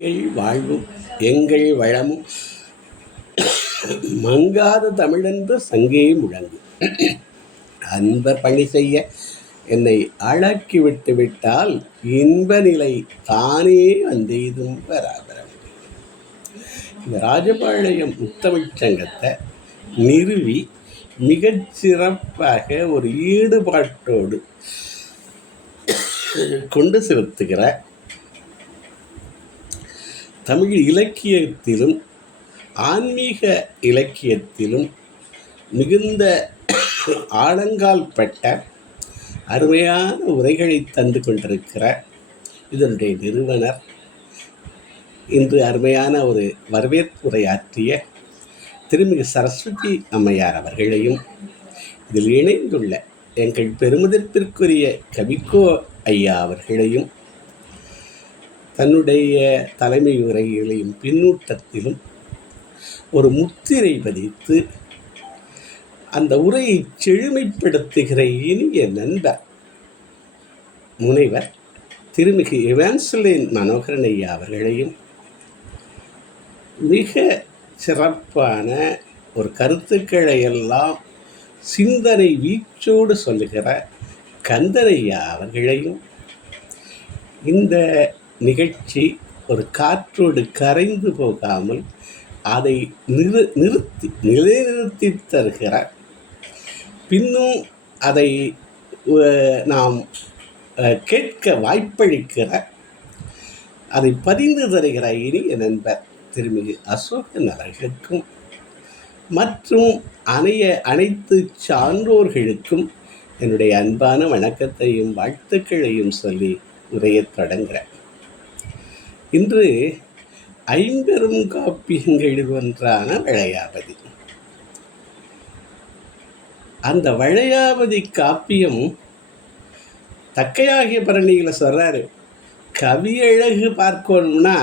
எங்கள் வாழ்வும் எங்கள் வளமும் மங்காத தமிழென்று சங்கே முழங்கு. அன்பர் பணி செய்ய என்னை அழக்கி விட்டு விட்டால் இன்ப நிலை தானே வந்தெய்தும் பராபரம். இந்த ராஜபாளையம் முத்தமிழ்ச் சங்கத்தை நிறுவி மிகச்சிறப்பாக ஒரு ஈடுபாட்டோடு கொண்டு செலுத்துகிற தமிழ் இலக்கியத்திலும் ஆன்மீக இலக்கியத்திலும் மிகுந்த ஆழங்கால் பட்ட அருமையான உரைகளை தந்து கொண்டிருக்கிற இதனுடைய நிறுவனர் இன்று அருமையான ஒரு வரவேற்புரையாற்றிய திருமிகு சரஸ்வதி அம்மையார் அவர்களையும் இதில் இணைந்துள்ள எங்கள் பெருமிதத்திற்குரிய கவிக்கோ ஐயா அவர்களையும் தன்னுடைய தலைமை உரைகளையும் பின்னூட்டத்திலும் ஒரு முத்திரை பதித்து அந்த உரையை செழுமைப்படுத்துகிற இனிய நண்பர் முனைவர் திருமிகு எவான்சலின் மனோகரன் ஐயா அவர்களையும் மிக சிறப்பான ஒரு கருத்துக்களை எல்லாம் சிந்தனை வீச்சோடு சொல்லுகிற கந்தரையா அவர்களையும் இந்த நிகழ்ச்சி ஒரு காற்றோடு கரைந்து போகாமல் அதை நிலைநிறுத்தி தருகிற, பின்னும் அதை நாம் கேட்க வாய்ப்பளிக்கிற, அதை பதிந்து தருகிற இனிய நண்பர் திருமிகு அசோகன் அவர்களுக்கும் மற்றும் அனைத்து சான்றோர்களுக்கும் என்னுடைய அன்பான வணக்கத்தையும் வாழ்த்துக்களையும் சொல்லி உரையத் தொடங்குகிறேன். இன்று ஐம்பெரும் காப்பியங்களில் ஒன்றான வளையாபதி. அந்த வளையாபதி காப்பியம் தக்கையாகிய பரணியில் சொல்கிறாரு, கவி அழகு பார்க்கணும்னா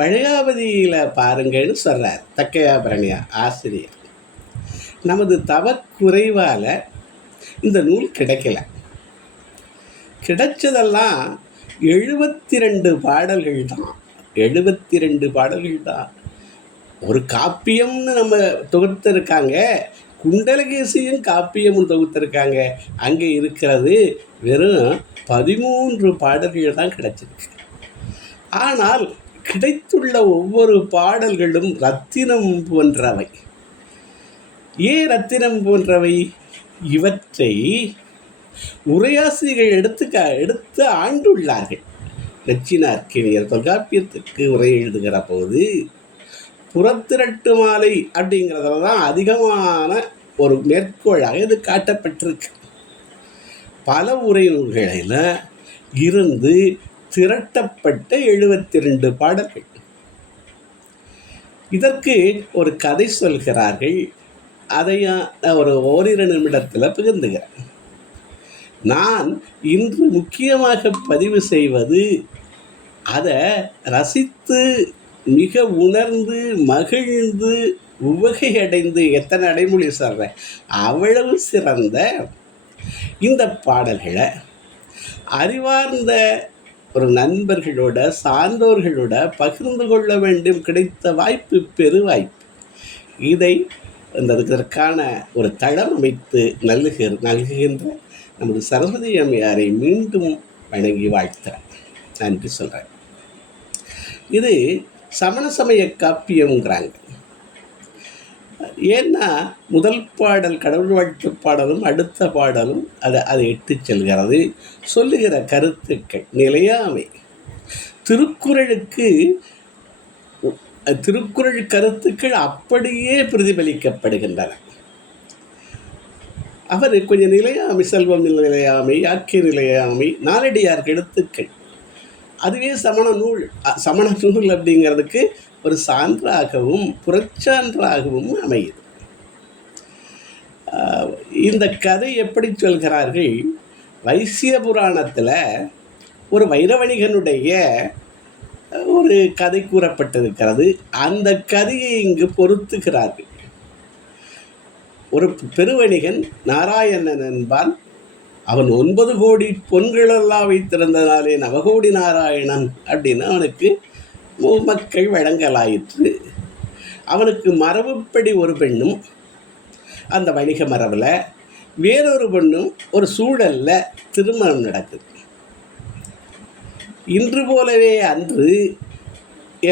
வளையாபதியில் பாருங்கன்னு சொல்கிறார் தக்கையாபரணியா ஆசிரியர். நமது தவக்குறைவால் இந்த நூல் கிடைச்சதெல்லாம் 72 பாடல்கள் தான். 72 பாடல்கள் தான். ஒரு காப்பியம்னு நம்ம தொகுத்திருக்காங்க, குண்டலகேசியும் காப்பியமும் தொகுத்திருக்காங்க. அங்கே இருக்கிறது வெறும் 13 பாடல்கள் தான் கிடைச்சிருக்கு. ஆனால் கிடைத்துள்ள ஒவ்வொரு பாடல்களும் ரத்தினம் போன்றவை. ஏன் ரத்தினம் போன்றவை? இவற்றை உரையாசிரியர்கள் எடுத்து ஆண்டுள்ளார்கள். நச்சினார்க்கினியர் தொல்காப்பியத்துக்கு உரை எழுதுகிற போது புறத்திரட்டு மாலை அப்படிங்கிறதுல தான் அதிகமான ஒரு மேற்கோளாக இது காட்டப்பட்டிருக்கு. பல உரை நூல்களில் இருந்து திரட்டப்பட்ட 72 பாடல்கள். இதற்கு ஒரு கதை சொல்கிறார்கள். அதையும் ஒரு ஓரிரு நிமிடத்தில் பகிர்ந்துகிறேன். நான் இன்று முக்கியமாக பதிவு செய்வது அதை ரசித்து மிக உணர்ந்து மகிழ்ந்து உவகையடைந்து, எத்தனை அடைமொழி சொல்கிறேன், அவ்வளவு சிறந்த இந்த பாடல்களை அறிவார்ந்த ஒரு நண்பர்களோட சான்றோர்களோட பகிர்ந்து கொள்ள வேண்டும். கிடைத்த வாய்ப்பு பெருவாய்ப்பு. இதை இதற்கான ஒரு தளம் அமைத்து நல்குகின்ற நமது சரஸ்வதி அம்மையாரை மீண்டும் வணங்கி வாழ்த்துறேன், நன்றி சொல்கிறேன். இது சமண சமய காப்பியம்ங்கிறாங்க. ஏன்னா முதல் பாடல் கடவுள் வாழ்த்து பாடலும் அடுத்த பாடலும் அதை எட்டு செல்கிறது. சொல்லுகிற கருத்துக்கள் நிலையாமை. திருக்குறள் கருத்துக்கள் அப்படியே பிரதிபலிக்கப்படுகின்றன. அவர் கொஞ்சம் நிலையாமை, செல்வம் நிலையாமை, யாக்கை நிலையாமை, நாலடியார் எழுத்துக்கள். அதுவே சமண நூல் அப்படிங்கிறதுக்கு ஒரு சான்றாகவும் புறச்சான்றாகவும் அமையுது. இந்த கதை எப்படி சொல்கிறார்கள்? வைசிய புராணத்தில் ஒரு வைரவணிகனுடைய ஒரு கதை கூறப்பட்டிருக்கிறது. அந்த கதையை இங்கு பொருத்துகிறார்கள். ஒரு பெருவணிகன் நாராயணன் என்பான். அவன் 9 கோடி பொன்களெல்லாம் வைத்திருந்தனாலே நவகோடி நாராயணன் அப்படின்னு அவனுக்கு மக்கள் வழங்கலாயிற்று. அவனுக்கு மரபுப்படி ஒரு பெண்ணும் அந்த வணிக மரபில், வேறொரு பெண்ணும் ஒரு சூழலில் திருமணம் நடக்குது. இன்று போலவே அன்று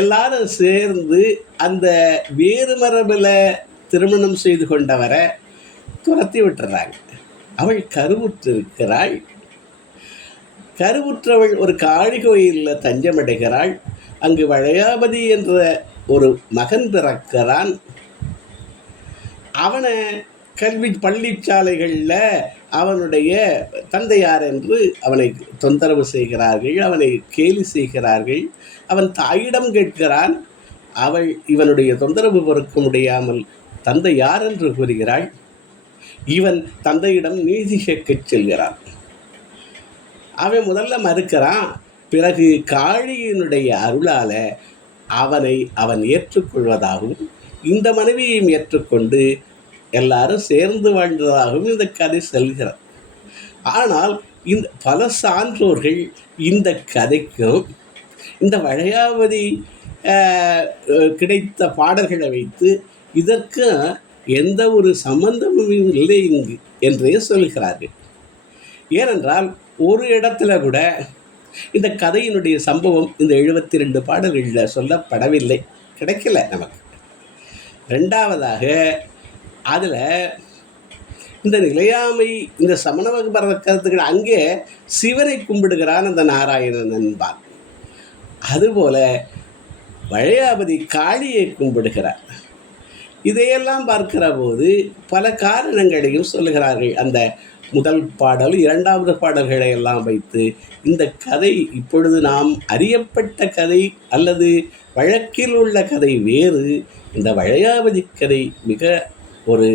எல்லாரும் சேர்ந்து அந்த வேறு மரபில் திருமணம் செய்து கொண்டவரை துரத்தி விட்டுறாங்க. அவள் கருவுற்றிருக்கிறாள். கருவுற்றவள் ஒரு காளி கோயிலில் தஞ்சமடைகிறாள். அங்கு வளையாபதி என்ற ஒரு மகன் பிறக்கிறான். அவனை கல்வி பள்ளிச்சாலைகளில் அவனுடைய தந்தையார் என்று அவனை தொந்தரவு செய்கிறார்கள், அவனை கேலி செய்கிறார்கள். அவன் தாயிடம் கேட்கிறான். அவள் இவனுடைய தொந்தரவு பொறுக்க முடியாமல் தந்தை யார் என்று கூறுகிறாள். இவன் தந்தையிடம் நீதி கேட்கச் செல்கிறான். அவன் முதல்ல மறுக்கிறான். பிறகு காளியினுடைய அருளால் அவன் ஏற்றுக்கொள்வதாகவும் இந்த மனைவியையும் ஏற்றுக்கொண்டு எல்லாரும் சேர்ந்து வாழ்ந்ததாகவும் இந்த கதை செல்கிறது. ஆனால் இந்த பல சான்றோர்கள் இந்த கதைக்கும் இந்த வளையாபதி கிடைத்த பாடல்களை வைத்து இதற்கு எந்த ஒரு சம்பந்தமும் இல்லை இங்கு என்றே சொல்கிறார்கள். ஏனென்றால் ஒரு இடத்துல கூட இந்த கதையினுடைய சம்பவம் இந்த 72 பாடல்களில் சொல்லப்படவில்லை, கிடைக்கல நமக்கு. ரெண்டாவதாக அதில் இந்த நிலையாமை, இந்த சமண கருத்துக்கள் அங்கே சிவனை கும்பிடுகிறான் அந்த நாராயணன் என்பார். அதுபோல வளையாபதி காளியை கும்பிடுகிறார். இதையெல்லாம் பார்க்கிற போது பல காரணங்களையும் சொல்லுகிறார்கள். அந்த முதல் பாடல், இரண்டாவது பாடல்களை எல்லாம் வைத்து இந்த கதை இப்பொழுது நாம் அறியப்பட்ட கதை அல்லது வழக்கில் உள்ள கதை வேறு. இந்த வளையாபதி கதை மிக ஒரு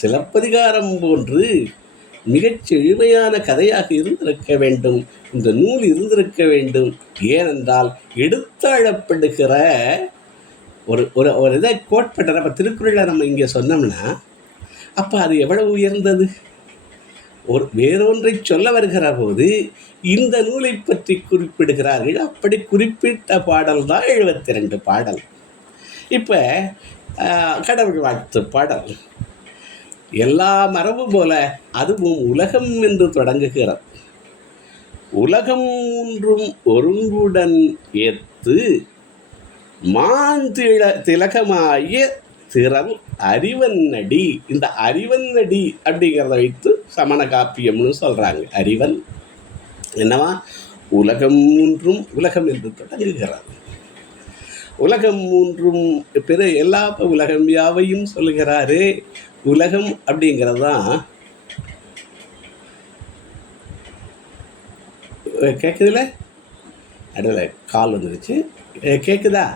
சிலப்பதிகாரம் போன்று மிகச் செழுமையான கதையாக இருந்திருக்க வேண்டும். இந்த நூல் இருந்திருக்க வேண்டும். ஏனென்றால் எடுத்தாழப்படுகிற ஒரு ஒரு ஒரு இதை கோட் பண்ணுற அப்போ திருக்குறளை நம்ம இங்கே சொன்னோம்னா அப்போ அது எவ்வளவு உயர்ந்தது. வேறொன்றை சொல்ல வருகிற போது இந்த நூலை பற்றி குறிப்பிடுகிறார்கள். அப்படி குறிப்பிட்ட பாடல் தான் 72 பாடல். இப்போ கடவுள் வாழ்த்து பாடல் எல்லா மரபு போல அதுவும் உலகம் என்று தொடங்குகிறது. உலகம் ஒன்றும் ஒருங்குடன் ஏத்து திலகமாய திறல் அறிவன்னடி. இந்த அறிவன்னடி அப்படிங்கிறத வைத்து சமண காப்பியம்னு சொல்கிறாங்க. அறிவன் என்னவா, உலகம் ஒன்றும், உலகம் என்று தொடங்குகிறது. உலகம் ஒன்றும் பிற எல்லா உலகம் யாவையும் சொல்லுகிறாரு. உலகம் அப்படிங்கிறது தான் கேட்குதுல, நடுவில் கால் வந்துருச்சு, கேட்குதா?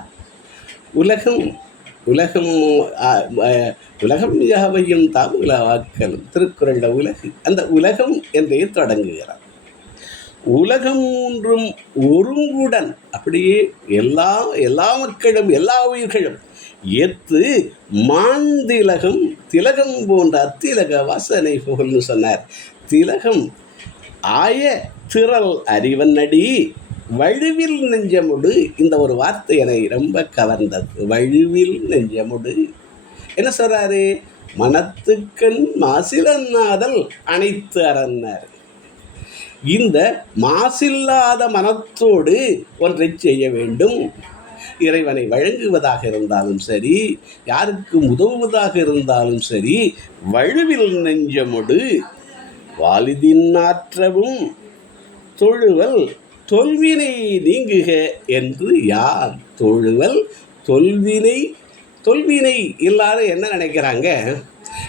உலகம் உலகம் உலகம் யாவையும் தாமுல வாக்கலும் திருக்குறளில் உலகு, அந்த உலகம் என்றே தொடங்குகிறார். உலகம் ஒன்றும் ஒருங்குடன், அப்படியே எல்லா மக்களும் எல்லா உயிர்களும் ஏத்து மாந்திலகம் திலகம் போன்ற அத்திலக வாசனை புகழ்னு சொன்னார். திலகம் ஆய திரள் அறிவன்னடி வழுவில் நெஞ்சமுடு. இந்த ஒரு வார்த்தை என்னை ரொம்ப கவர்ந்தது. வழுவில் நெஞ்சமுடு என்ன சொல்றாரு? மனத்துக்கண் மாசிலன்னாதல் அனைத்து அறன்னார். இந்த மாசில்லாத மனத்தோடு ஒன்றை செய்ய வேண்டும். இறைவனை வழங்குவதாக இருந்தாலும் சரி, யாருக்கு உதவுவதாக இருந்தாலும் சரி, வழுவில் நெஞ்சமுடு வாலிதின் ஆற்றவும் தொழுவல் தொல்வினை நீங்குக என்று யார்? தொழுவல் தொல்வினை எல்லாரும் என்ன நினைக்கிறாங்க?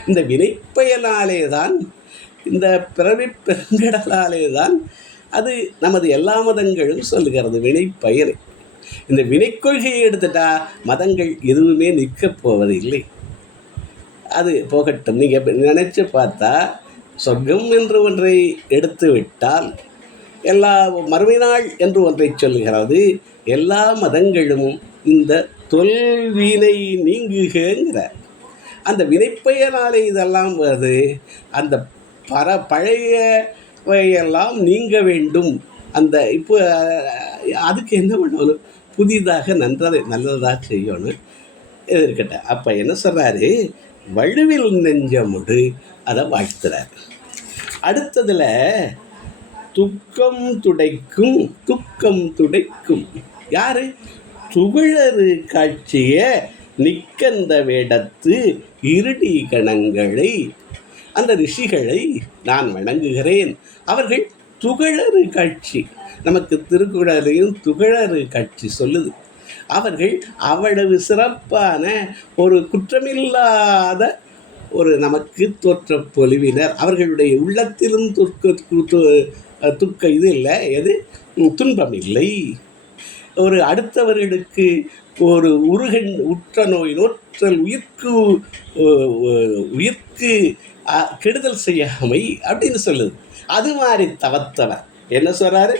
இந்த வினைப்பயனாலே தான், இந்த பிறவி பெருங்கடலாலே தான் அது நமது எல்லா மதங்களும் சொல்லுகிறது வினைப்பயனை. இந்த வினைக்கொள்கையை எடுத்துட்டா மதங்கள் எதுவுமே நிற்கப் போவதில்லை. அது போகட்டும். நீங்கள் நினச்சி பார்த்தா சொர்க்கம் என்று ஒன்றை எடுத்து விட்டால், எல்லா மறுமை நாள் என்று ஒன்றை சொல்லுகிறது. எல்லா மதங்களும் இந்த தொல்வினை நீங்குகிற அந்த வினைப்பயனாலே இதெல்லாம் வருது. அந்த பழைய எல்லாம் நீங்க வேண்டும். அந்த இப்போ அதுக்கு என்ன பண்ணணும்? புதிதாக நல்லதாக செய்யணும். இது இருக்கட்டும். அப்போ என்ன சொல்கிறாரு? வழுவில் நெஞ்சமுடு அதை வாழ்த்துறார். அடுத்ததில் துக்கம் துடைக்கும் யாரு? துகிழறு காட்சிய நிக்கந்த வேடத்து இருடி கணங்களை, அந்த ரிஷிகளை நான் வணங்குகிறேன். அவர்கள் துகிழறு காட்சி, நமக்கு திருக்குறளையும் துகிழறு காட்சி சொல்லுது. அவர்கள் அவ்வளவு சிறப்பான ஒரு குற்றமில்லாத ஒரு நமக்கு தோற்ற பொலிவினர். அவர்களுடைய உள்ளத்திலும் துக்க இது இல்லை, எது துன்பம் இல்லை. ஒரு அடுத்தவர்களுக்கு ஒரு உற்ற நோய் நோற்றல் உயிர்க்கு கெடுதல் செய்யாமை அப்படின்னு சொல்லுது. அது மாதிரி தவத்தவர் என்ன சொல்றாரு?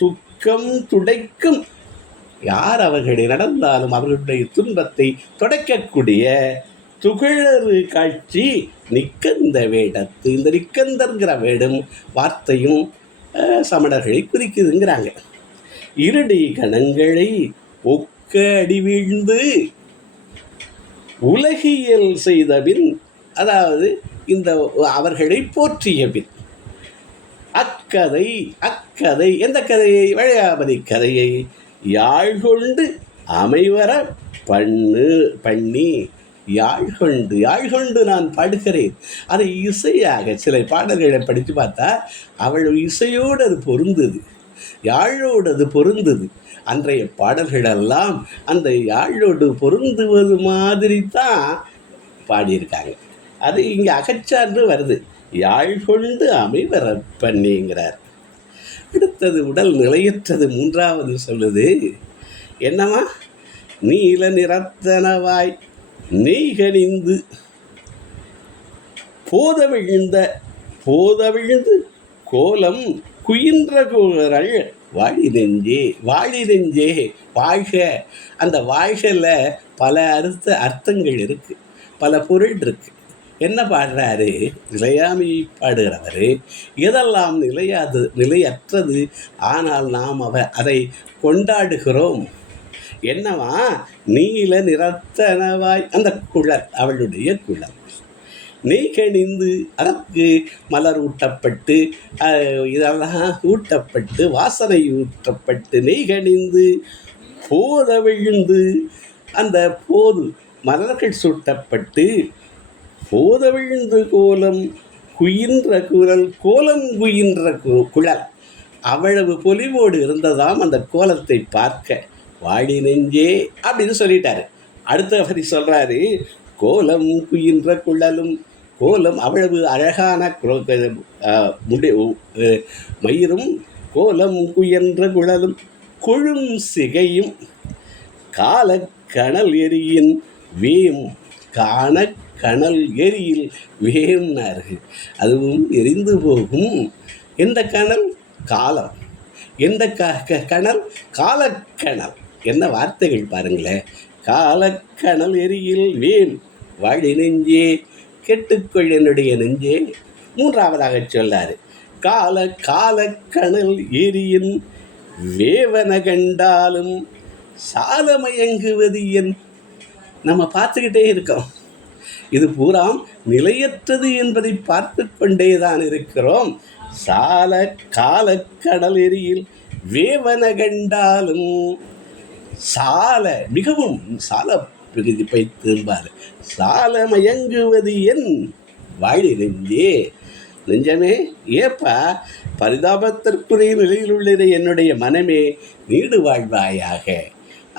துக்கம் துடைக்கும். யார் அவர்களை நடந்தாலும் அவர்களுடைய துன்பத்தை துடைக்கக்கூடிய துகிழறு காட்சி நிக்கந்த வேடத்து. இந்த நிக்கந்தர்ங்கிற வேடும் வார்த்தையும் சமணர்களை குறிக்குதுங்கிறாங்க. இருடி கணங்களை ஒக்க அடி வீழ்ந்து உலகியல் செய்த பின், அதாவது இந்த அவர்களை போற்றிய பின், அக்கதை எந்த கதையை? வளையாபதி கதையை யாழ்கொண்டு அமைவர பண்ணி யாழ்கொண்டு நான் பாடுகிறேன். அதை இசையாக சில பாடல்களை படித்து பார்த்தா அவள் இசையோடு அது பொருந்தது, யாழோடு அது பொருந்தது. அன்றைய பாடல்களெல்லாம் அந்த யாழோடு பொருந்துவது மாதிரி தான் பாடியிருக்காங்க. அது இங்கே அகச்சான்று வருது. யாழ் கொண்டு அமைவர பண்ணிங்கிறார். அடுத்தது உடல் நிலையற்றது. மூன்றாவது சொல்லுது என்னவா? நீல நிறத்தனவாய் நெய்கணிந்து போதவிழ்ந்து கோலம் குயின்ற குரல் வாழி நெஞ்சே வாழ்க. அந்த வாழ்கையில் பல அர்த்தங்கள் இருக்குது, பல பொருள் இருக்குது. என்ன பாடுறாரு? நிலையாமையை பாடுகிறவர். எதெல்லாம் நிலையற்றது, ஆனால் நாம் அதை கொண்டாடுகிறோம். என்னவா? நீல நிறத்தனவாய், அந்த குழல், அவளுடைய குழல் நெய்கணிந்து, அதற்கு மலர் ஊட்டப்பட்டு இதெல்லாம் ஊட்டப்பட்டு வாசனை ஊட்டப்பட்டு நெய்கணிந்து போதவிழ்ந்து, அந்த போது மலர்கள் சூட்டப்பட்டு போதவிழ்ந்து கோலம் குயின்ற குழல் அவ்வளவு பொலிவோடு இருந்ததாம் அந்த கோலத்தை பார்க்க. வாடி நெஞ்சே அப்படின்னு சொல்லிட்டாரு. அடுத்த வரி சொல்கிறாரு, கோலம் குயின்ற குழலும், கோலம் அவ்வளவு அழகான மயிரும் கோலம் குயின்ற குழலும் கொழும் சிகையும் காலக்கணல் எரியின் வேம் கணல் எரியில் வேம்னார்கள். அதுவும் எரிந்து போகும். எந்த கணல்? காலம். எந்த கணல்? காலக்கணல். என்ன வார்த்தைகள் பாருங்களேன். காலக்கணல் எரியில் வேம் வாழி நெஞ்சே கெட்டுக்கொள் என்னுடைய நெஞ்சே. மூன்றாவதாக சொல்லாரு, காலக்கணல் எரியின் வேவன கண்டாலும் சாலமயங்குவது என். நம்ம பார்த்துக்கிட்டே இருக்கோம். இது பூரா நிலையற்றது என்பதை பார்த்து கொண்டே தான் இருக்கிறோம். காலக்கடல் எரியில் வேவன கண்டாலும் மிகவும் பிரிதி பைத்திருப்பார். சாலமயங்குவது என் வாழி நெஞ்சமே ஏப்பா, பரிதாபத்திற்குரிய நிலையில் உள்ள என்னுடைய மனமே நீடு வாழ்வாயாக.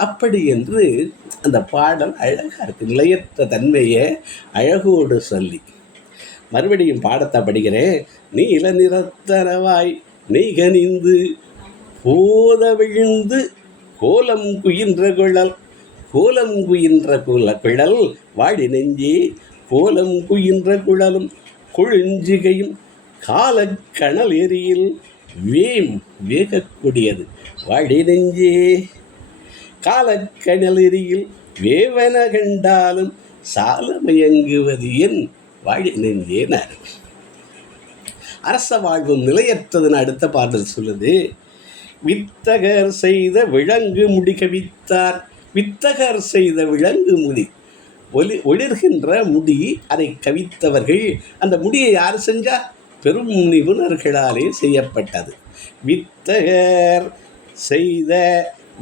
அப்படி என்று அந்த பாடல் அழகாக இருக்குது. நிலையற்ற தன்மையை அழகோடு சொல்லி மறுபடியும் பாடத்தை படிக்கிறேன். நீல நிறத்தனவாய் நெய்கணிந்து போதவிழ்ந்து கோலம் குயின்ற குழல் வாடி நெஞ்சே கோலம் குயின்ற குழலும் கொழுஞ்சிகையும் காலக்கணல் எரியில் வேகக்கூடியது வாடி நெஞ்சே. காலக்கணல் எரியில் வேவன கண்டாலும் சாலமயங்குவது என் வாழி நெஞ்சேனார். அரச வாழ்வும் நிலையற்றதுன்னு அடுத்த பாடல் சொல்லுது. வித்தகர் செய்த விலங்கு முடி கவித்தார். வித்தகர் செய்த விலங்கு முடி, ஒளிர்கின்ற முடி, அதை கவித்தவர்கள். அந்த முடியை யார் செஞ்சா? பெரும் நிபுணர்களாலே செய்யப்பட்டது. வித்தகர் செய்த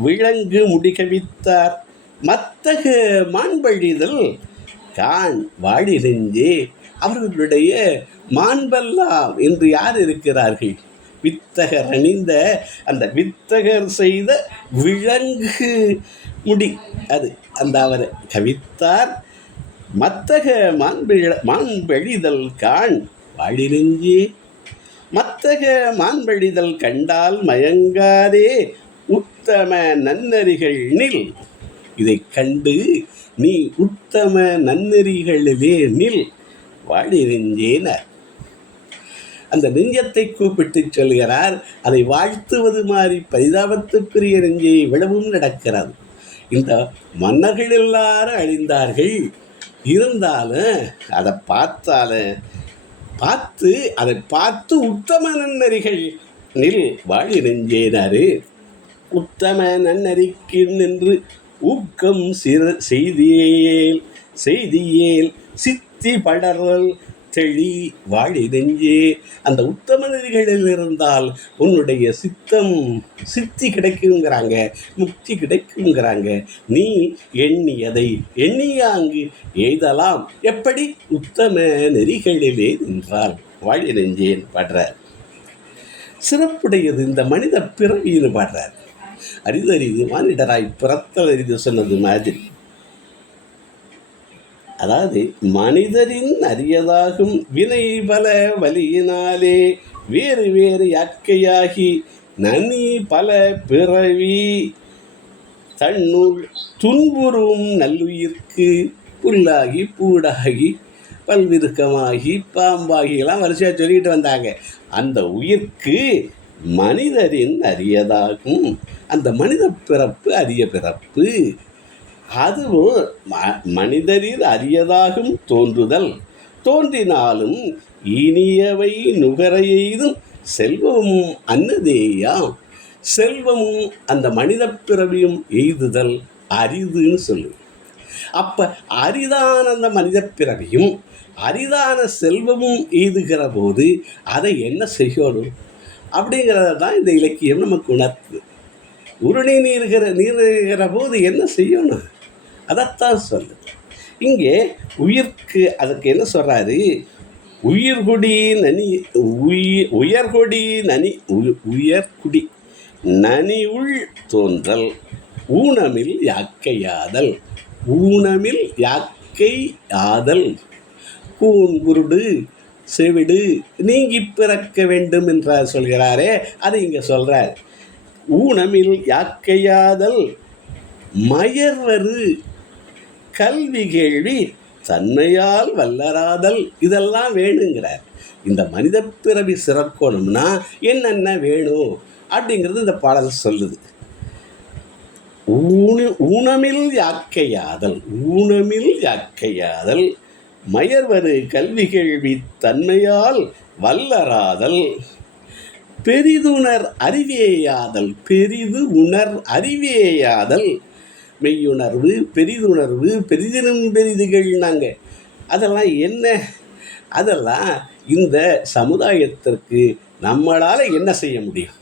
விலங்கு முடி கவித்தார். மத்தக மாண்பழிதல் கான் வாடி நெஞ்சே. அவர்களுடைய மாண்பெல்லாம் என்று யார் இருக்கிறார்கள்? வித்தகர் அணிந்த அந்த வித்தகர் செய்த விலங்கு முடி, அது அந்த அவர் கவித்தார். மத்தக மாண்பெழிதல் கான் வாடி நெஞ்சே. மத்தக மாண்பெழிதல் கண்டால் மயங்காதே உத்தம நன்னறிகள் நில். இதை கண்டு நீ உத்தம நன்னெறிகளிலே நில் வாடி நெஞ்சேனர். அந்த நெஞ்சத்தை கூப்பிட்டு சொல்கிறார். அதை வாழ்த்துவது மாதிரி பரிதாபத்துக்குரிய நெஞ்சை விடவும் நடக்கிறது. இந்த மன்னர்கள் எல்லாரும் அழிந்தார்கள். இருந்தாலும் அதை பார்த்து உத்தம நன்னறிகள் நில் வாடி நெஞ்சேனாரு. உத்தம நன்னறிக்கு நின்று ஊக்கம் செய்தியேல் சித்தி படரல் தெளி வாழி நெஞ்சே. அந்த உத்தம நெறிகளில் இருந்தால் உன்னுடைய சித்தி கிடைக்குங்கிறாங்க, முக்தி கிடைக்குங்கிறாங்க. நீ எண்ணியதை எண்ணியாங்கு எய்தலாம். எப்படி? உத்தம நெறிகளிலே நின்றால் வாழி நெஞ்சேன் பாடுறார். சிறப்புடையது இந்த மனித பிறவின்னு பாடுறார். அரிதறிது மானிடராய் பிறத்தல் அரிது சொன்னது மாதிரி. அதாவது மனிதரின் அரியதாகும் வினை பல வலியினாலே வேறு வேறு யாக்கையாகி நனி பல பிறவி தன்னுள் துன்புறும் நல்லுயிர்க்கு புல்லாகி பூடாகி பல்விருக்கமாகி பாம்பாகி எல்லாம் வரிசையாக சொல்லிட்டு வந்தாங்க. அந்த உயிர்க்கு மனிதரின் அரியதாகும் அந்த மனித பிறப்பு அரிய பிறப்பு. அதுவும் மனிதரில் அரியதாகும் தோன்றுதல். தோன்றினாலும் இனியவை நுகர எய்தும் செல்வமும் அன்னதேயாம். செல்வமும் அந்த மனித பிறவியும் எய்துதல் அரிதுன்னு சொல்லு. அப்போ அரிதான அந்த மனித பிறவியும் அரிதான செல்வமும் எய்துகிற போது அதை என்ன செய்யணும் அப்படிங்கிறத தான் இந்த இலக்கியம் நமக்கு உணர்த்துது. உருணி நீர்கிற போது என்ன செய்யணும் அதைத்தான் சொல்லு. இங்கே உயிர்க்கு அதுக்கு என்ன சொல்கிறாரு? உயர்குடி நனி உள் தோன்றல் ஊனமில் யாக்கையாதல். ஊனமில் யாக்கை ஆதல். கூன் குருடு செவிடு நீங்கி பிறக்க வேண்டும் என்றார் சொல்கிறாரே, அது இங்கே சொல்கிறார். ஊனமில் யாக்கையாதல் மயர்வரு கல்வி கேள்வி தன்மையால் வல்லராதல். இதெல்லாம் வேணுங்கிறார். இந்த மனித பிறவி சிறக்கணும்னா என்னென்ன வேணும் அப்படிங்கிறது இந்த பாடல் சொல்லுது. ஊனமில் யாக்கையாதல் மயர்வரு கல்வி கேள்வி தன்மையால் வல்லராதல் பெரிதுணர் அறிவேயாதல். மெய்யுணர்வு பெரிதுணர்வு பெரிதினும் பெரிதுகள்னாங்க. அதெல்லாம் என்ன? அதெல்லாம் இந்த சமுதாயத்திற்கு நம்மளால் என்ன செய்ய முடியும்?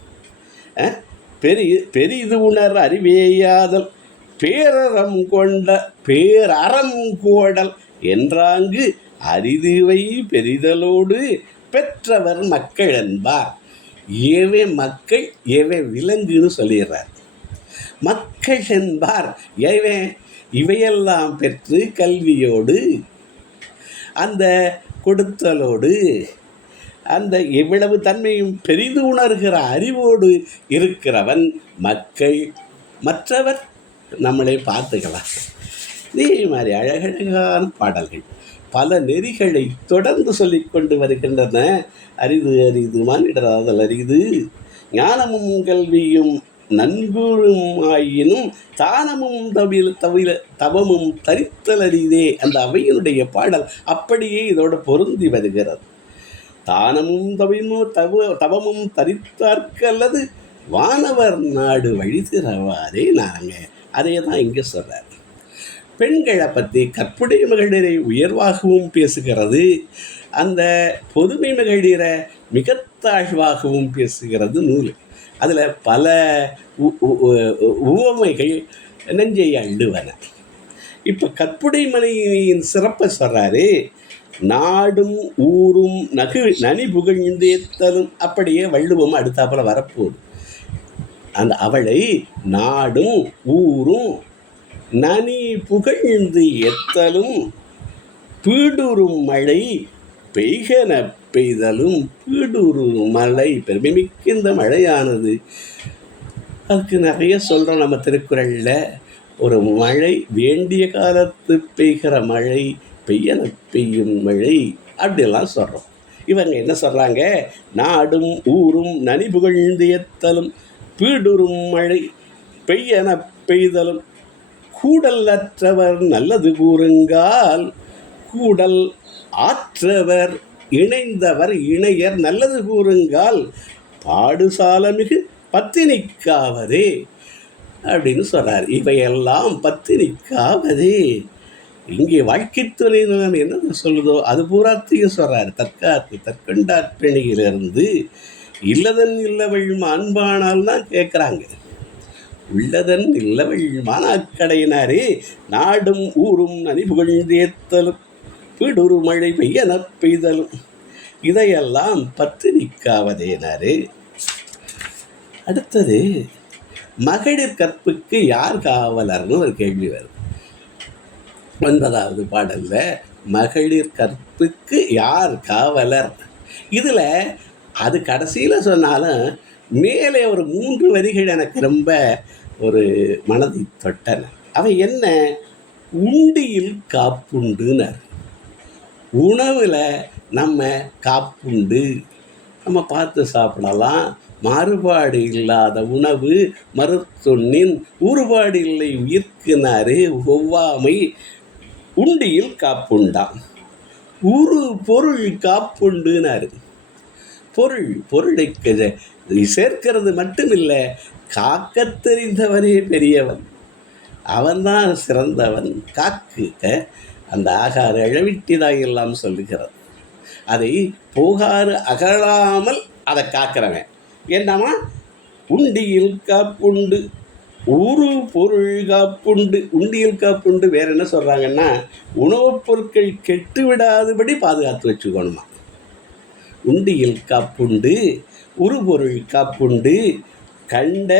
பெரிது உணர் அறிவேயாதல் பேரறம் கோடல் என்றாங்கு அரிதுவை பெரிதலோடு பெற்றவர் மக்கள் என்பார். ஏவே மக்கள் ஏவே விலங்குன்னு சொல்லிடுறார். மக்கள் என்பார் ஏவே இவையெல்லாம் பெற்று கல்வியோடு அந்த கொடுத்தலோடு அந்த எவ்வளவு தன்மையும் பெரிது உணர்கிற அறிவோடு இருக்கிறவன் மக்கள். மற்றவர் நம்மளை பார்த்துக்கலாம். இதே மாதிரி அழகழகான பாடல்கள் பல நெறிகளை தொடர்ந்து சொல்லிக்கொண்டு வருகின்றன. அரிது மானிடராதல் அரிது ஞானமும் கல்வியும் நன்கூறும் ஆயினும் தானமும் தவமும் தரித்தல் அரிதே. அந்த அவையினுடைய பாடல் அப்படியே இதோடு பொருந்தி வருகிறது. தானமும் தவமும் தரித்தார்க்கு அல்லது வானவர் நாடு வழி திறவாரே நாங்க. அதே தான் இங்கே சொல்கிறார். பெண்களை பற்றி கற்புடைய மகளிரை உயர்வாகவும் பேசுகிறது, அந்த பொதுமை மகளிரை மிக தாழ்வாகவும் பேசுகிறது நூல். அதில் பல உவமைகள் நெஞ்சை அள்ளுவன. இப்போ கற்புடை மனைவியின் சிறப்பை சொல்கிறாரு. நாடும் ஊரும் நனி புகழ்ந்தேத்தலும். அப்படியே வள்ளுவம் அடுத்தாப்புல வரப்போகுது. அந்த அவளை நாடும் ஊரும் நனி புகழ்ந்து எத்தலும் பீடுறும் மழை பெய்கன பெய்தலும். பீடுறும் மழை, பெருமைமிக்க இந்த மழையானது, அதுக்கு நிறைய சொல்கிறோம் நம்ம திருக்குறளில். ஒரு மழை வேண்டிய காலத்து பெய்கிற மழை, பெய்யன பெய்யும் மழை, அப்படிலாம் சொல்கிறோம். இவங்க என்ன சொல்கிறாங்க? நாடும் ஊரும் நனி புகழ்ந்து எத்தலும் பீடுறும் மழை பெய்யன பெய்தலும் கூடல் அற்றவர் நல்லது கூறுங்கால் கூடல் ஆற்றவர் இணைந்தவர் இணையர் நல்லது கூறுங்கால் பாடுசாலமிகு பத்தினிக்காவதே அப்படின்னு சொல்கிறார். இவையெல்லாம் பத்தினிக்காவதே. இங்கே வாழ்க்கை துணை நிலம் என்ன சொல்லுதோ அது பூராத்தையும் சொல்கிறார். தற்காத்து தற்கொண்டாற்பிணியிலிருந்து இல்லதன் இல்லவள் மாண்பானால் தான் கேட்குறாங்க. உள்ளதன் இல்லவள் மானாக்கடையினாரே நாடும் ஊரும் நனி புகழ்ந்தேத்தலும் பீடுறு மழை பெய்யன பெய்தலும் இதையெல்லாம் பத்தினிக்காவதேனாரு. அடுத்தது, மகளிர் கற்புக்கு யார் காவலர்னு ஒரு கேள்வி வருது. 9வது பாடலில் மகளிர் கற்புக்கு யார் காவலர். இதில் அது கடைசியில் சொன்னாலும் மேலே ஒரு 3 வரிகள் எனக்கு ரொம்ப ஒரு மனதை தொட்டன. அவை என்ன? உண்டியில் காப்புண்டுனர். உணவில் நம்ம காப்புண்டு, நம்ம பார்த்து சாப்பிடலாம். மாறுபாடு இல்லாத உணவு மருத்துவனின் ஊறுபாடு இல்லை உயிர்க்கினாரு ஒவ்வாமை உண்டியில் காப்புண்டாம். உரு பொருள் காப்புண்டுனாரு. பொருளை சேர்க்கிறது மட்டும் இல்லை, காக்க தெரிந்தவனே பெரியவன், அவன்தான் சிறந்தவன். காக்க அந்த ஆகாறு அழவிட்டிதாய் எல்லாம் சொல்லுகிறது. அதை போகாறு அகழாமல் அதை காக்கிறவன் என்னமா? உண்டியில் காப்புண்டு ஊரு பொருள் காப்புண்டு. உண்டியில் காப்புண்டு வேற என்ன சொல்கிறாங்கன்னா, உணவுப் பொருட்கள் கெட்டு விடாதபடி பாதுகாத்து வச்சுக்கணுமா. உண்டியில் காப்புண்டு உருபொருள் காப்புண்டு கண்ட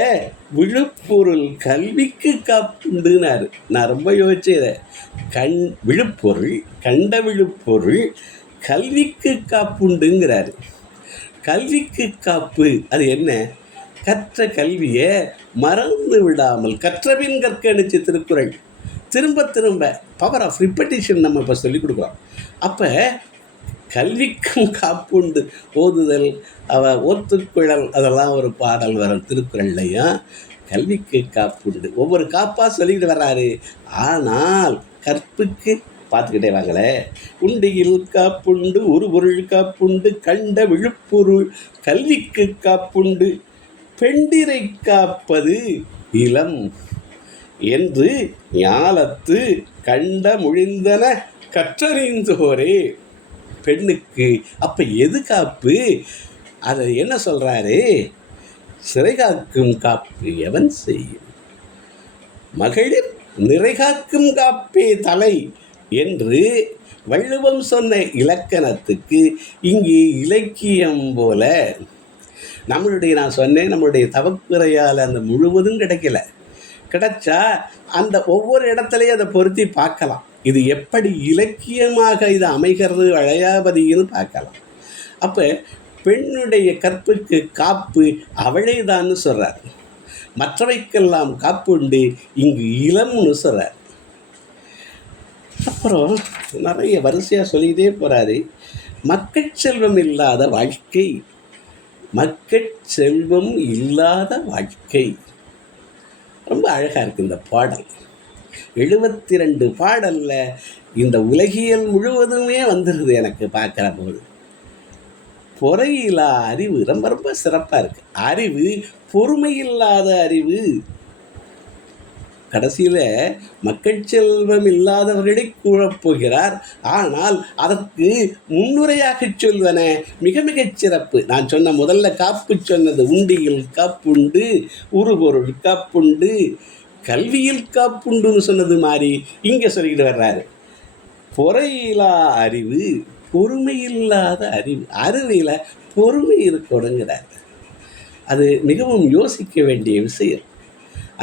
விழுப்பொருள் கல்விக்கு காப்புண்டுனாரு. நான் ரொம்ப யோசிச்சேன். விழுப்பொருள், கண்ட விழுப்பொருள் கல்விக்கு காப்புண்டுங்கிறாரு. கல்விக்கு காப்பு அது என்ன? கற்ற கல்வியை மறந்து விடாமல் கற்றபின் கற்கணிச்சு திருக்குறள் திரும்ப திரும்ப பவர் ஆஃப் ரிப்பட்டிஷன் நம்ம இப்போ சொல்லிக் கொடுக்குறோம். அப்போ கல்விக்கும் காப்புண்டு. ஓதுதல் ஓத்துக்குழல் அதெல்லாம் ஒரு பாடல் வரும் திருக்குறள்லையும். கல்விக்கு காப்புண்டு ஒவ்வொரு காப்பாக சொல்லிக்கிட்டு வர்றாரு. ஆனால் கற்புக்கு பார்த்துக்கிட்டே வாங்களே. உண்டியில் காப்புண்டு ஒரு பொருள் காப்புண்டு கண்ட விழுப்பொருள் கல்விக்கு காப்புண்டு பெண்டிரை காப்பது இளம் என்று ஞாலத்து கண்ட முழிந்தன கற்றறிந்தோரே. பெண்ணுக்கு அப்போ எது காப்பு? அதை என்ன சொல்கிறாரு? சிறை காக்கும் காப்பு எவன் செய்யும்? மகளிர் நிறை காக்கும் காப்பே தலை என்று வள்ளுவம் சொன்ன இலக்கணத்துக்கு இங்கே இலக்கியம் போல நான் சொன்னேன், நம்மளுடைய தவக்குறையால் அந்த முழுவதும் கிடைச்சா அந்த ஒவ்வொரு இடத்துலையும் அதை பொருத்தி பார்க்கலாம். இது எப்படி இலக்கியமாக இது அமைகிறது வளையாபதின்னு பார்க்கலாம். அப்போ பெண்ணுடைய கற்புக்கு காப்பு அவளே தான்னு சொல்கிறார். மற்றவைக்கெல்லாம் காப்பு உண்டு, இங்கு இளம்னு சொல்கிறார். அப்புறம் நிறைய வரிசையாக சொல்லிக்கிட்டே போகிறாரு. மக்கட்செல்வம் இல்லாத வாழ்க்கை, மக்கட்செல்வம் இல்லாத வாழ்க்கை. ரொம்ப அழகாக இருக்குது இந்த பாடல். 72 பாடலில் இந்த உலகியல் முழுவதுமே வந்துடுது எனக்கு பார்க்குற போது. பொறையிலா அறிவு ரொம்ப ரொம்ப சிறப்பாக இருக்கு. அறிவு பொறுமையில்லாத அறிவு. கடைசியில் மக்கள் செல்வம் இல்லாதவர்களை கூறப்போகிறார். ஆனால் அதற்கு முன்னுரையாக சொல்வன மிக மிகச் சிறப்பு. நான் சொன்ன முதல்ல காப்பு சொன்னது உண்டியில் காப்புண்டு, உருபொருள் காப்புண்டு, கல்வியில் காப்புண்டுன்னு சொன்னது மாதிரி இங்கே சொல்லிக்கிட்டு வர்றாரு. பொறையிலா அறிவு, பொறுமையில்லாத அறிவு. அறிவில் பொறுமை இருக்கணுங்கிறார். அது மிகவும் யோசிக்க வேண்டிய விஷயம்.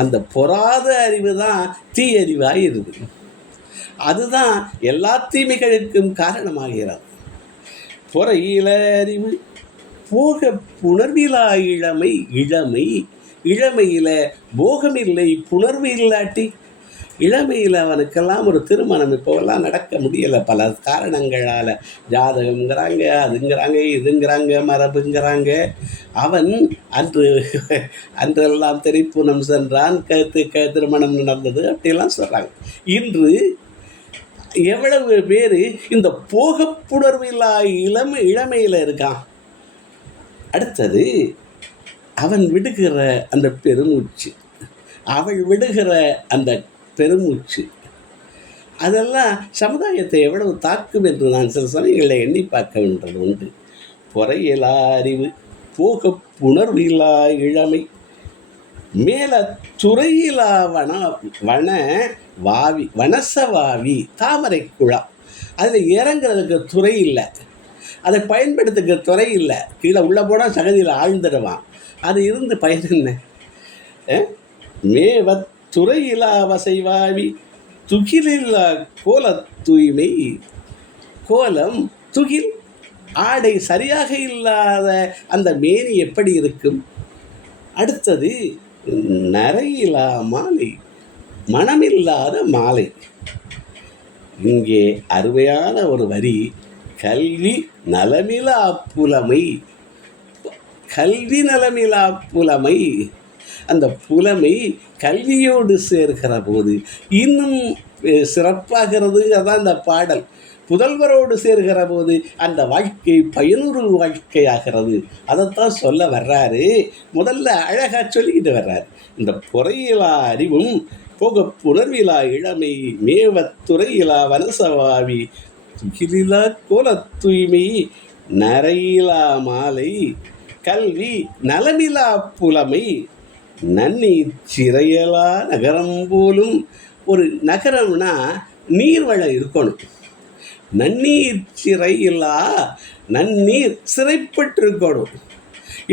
அந்த பொறாத அறிவு தான் தீயறிவாக இருக்குது. அதுதான் எல்லா தீமைகளுக்கும் காரணமாகிறது. பொறையில அறிவு போக புணர்விலா இளமை. இளமையில் போகமில்லை, புணர்வு இல்லாட்டி இளமையில் அவனுக்கெல்லாம் ஒரு திருமணம் இப்போவெல்லாம் நடக்க முடியலை. பல காரணங்களால், ஜாதகங்கிறாங்க, அதுங்கிறாங்க, இதுங்கிறாங்க, மரபுங்கிறாங்க. அவன் அன்றெல்லாம் திரைப்புனம் சென்றான், திருமணம் நடந்தது அப்படிலாம் சொல்கிறாங்க. இன்று எவ்வளவு பேர் இந்த போகப்புணர்வில்லா இளமையில் இருக்கான். அடுத்தது அவன் விடுகிற அந்த பெருமூச்சு, அவள் விடுகிற அந்த பெருமூச்சு, அதெல்லாம் சமுதாயத்தை எவ்வளவு தாக்கும் என்று நான் சில சமயங்களில் எண்ணி பார்க்க வேண்டது உண்டு. பொறையிலா அறிவு போக புணர்விலா இளமை மேல துறையிலா வனசவாவி தாமரை குழா. அதில் இறங்குறதுக்கு துறை இல்லை, அதை பயன்படுத்துக்க துறை இல்லை. கீழே உள்ளே போனால் சகதியில் ஆழ்ந்துடுவான். அது இருந்து பயன் என்ன? மேவ துறையிலா வசைவாவி துகிலில்லா கோல தூய்மை. கோலம், துகில், ஆடை சரியாக இல்லாத அந்த மேனி எப்படி இருக்கும்? அடுத்தது நரையிலா மாலை, மனமில்லாத மாலை. இங்கே அருமையான ஒரு வரி, கல்வி நலமிலா புலமை. கல்வி நலமிலா புலமை. அந்த புலமை கல்வியோடு சேர்கிற போது இன்னும் சிறப்பாகிறது. அதான் அந்த பாடல். புதல்வரோடு சேர்கிற போது அந்த வாழ்க்கை பயனுறு வாழ்க்கையாகிறது. அதைத்தான் சொல்ல வர்றாரு. முதல்ல அழகாக சொல்லிக்கிட்டு வர்றாரு. இந்த பொறையிலா அறிவும் போக புணர்விலா இளமை மேவத்துறையிலா வனசவாவி துகிலிலா கோல தூய்மை நரையிலா மாலை கல்வி நலமிலா புலமை நன்னீர் சிறையலா நகரம் போலும். ஒரு நகரம்னா நீர்வளம் இருக்கணும். நன்னீர் சிறையிலா, நன்னீர் சிறைப்பட்டிருக்கணும்.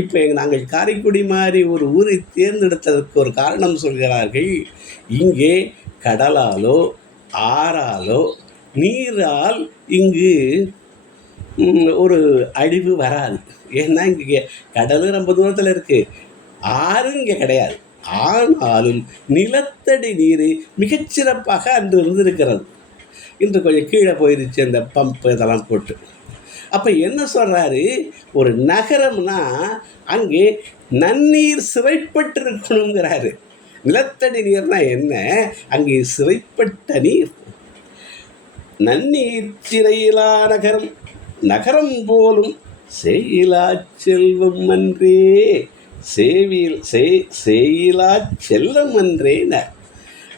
இப்போ நாங்கள் காரைக்குடி மாதிரி ஒரு ஊரை தேர்ந்தெடுத்ததற்கு ஒரு காரணம் சொல்கிறார்கள். இங்கே கடலாலோ ஆறாலோ நீரால் இங்கு ஒரு அழிவு வராது. ஏன்னா இங்கே கடல் ரொம்ப தூரத்தில் இருக்குது, ஆறும் இங்கே கிடையாது. ஆனாலும் நிலத்தடி நீர் மிகச்சிறப்பாக அன்று இருந்திருக்கிறது. இன்று கொஞ்சம் கீழே போயிருச்சு அந்த பம்பு இதெல்லாம் போட்டு. அப்போ என்ன சொல்கிறாரு, ஒரு நகரம்னா அங்கே நன்னீர் சிறைப்பட்டு இருக்கணுங்கிறாரு. நிலத்தடி நீர்னா என்ன? அங்கே சிறைப்பட்ட நீர். நன்னீர் சிறையிலா நகரம், நகரம் போலும் செய்யிலா செல்வம் அன்றே, செய்யிலா செல்வம் அன்றேன.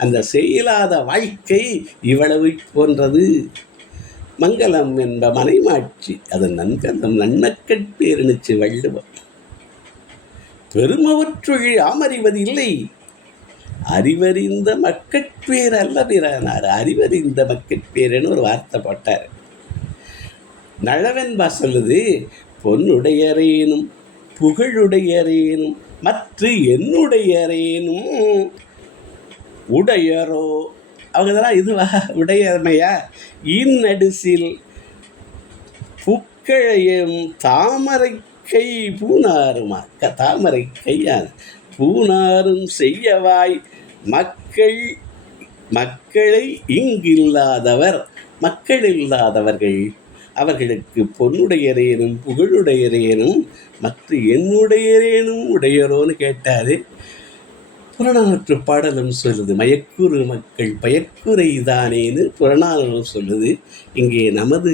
அந்த செய்யிலாத வாழ்க்கை இவ்வளவு போன்றது. மங்களம் என்ப மனைமாட்சி, அது நன்கலம் நன்மக்கட்பேருணிச்சு வள்ளுவர். பெருமவற்றுள் ஆமறிவது இல்லை, அறிவறிந்த மக்கட்பேர் அல்ல பிறனார். அறிவறிந்த மக்கட்பேருன்னு ஒரு வார்த்தை போட்டார். நழவென்பா சொல்லுது, பொன்னுடையரேனும் புகழுடையரேனும் மற்ற என்னுடையரேனும் உடையரோ. அவங்கதான் இதுவா உடையமையா? இன்னடிசில் புக்கழையும் தாமரை கை பூனாருமா. தாமரை கையான் பூனாரும் செய்யவாய் மக்களை இங்கில்லாதவர், மக்கள் இல்லாதவர்கள் அவர்களுக்கு பொன்னுடையரேனும் புகழுடையரேனும் மற்ற என்னுடையரேனும் உடையரோன்னு கேட்டார். புறநானூற்று பாடலும் சொல்லுது, மயக்குறு மக்கள் பயக்குறை தானேன்னு புறநானூறு சொல்லுது. இங்கே நமது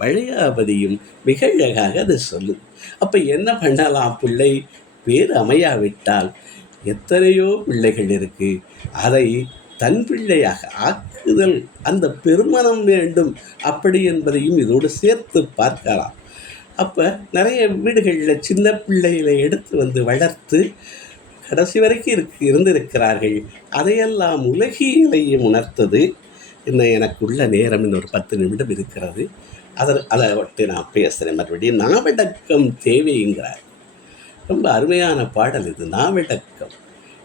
வளையாபதியும் மிக அழகாக அதை சொல்லுது. அப்போ என்ன பண்ணலாம்? பிள்ளை பேர் அமையாவிட்டால் எத்தனையோ பிள்ளைகள் இருக்கு, அதை தன் பிள்ளையாக ஆக்குதல், அந்த பெருமனம் வேண்டும் அப்படி என்பதையும் இதோடு சேர்த்து பார்க்கலாம். அப்போ நிறைய வீடுகளில் சின்ன பிள்ளைகளை எடுத்து வந்து வளர்த்து கடைசி வரைக்கும் இருந்திருக்கிறார்கள். அதையெல்லாம் உலகியலையும் உணர்த்தது. இன்னும் எனக்குள்ள நேரம் இன்னொரு 10 நிமிடம் இருக்கிறது. அதை விட்டு நான் பேசுகிறேன். மறுபடியும் நாவடக்கம் தேவைங்கிறார். ரொம்ப அருமையான பாடல் இது. நாவடக்கம்,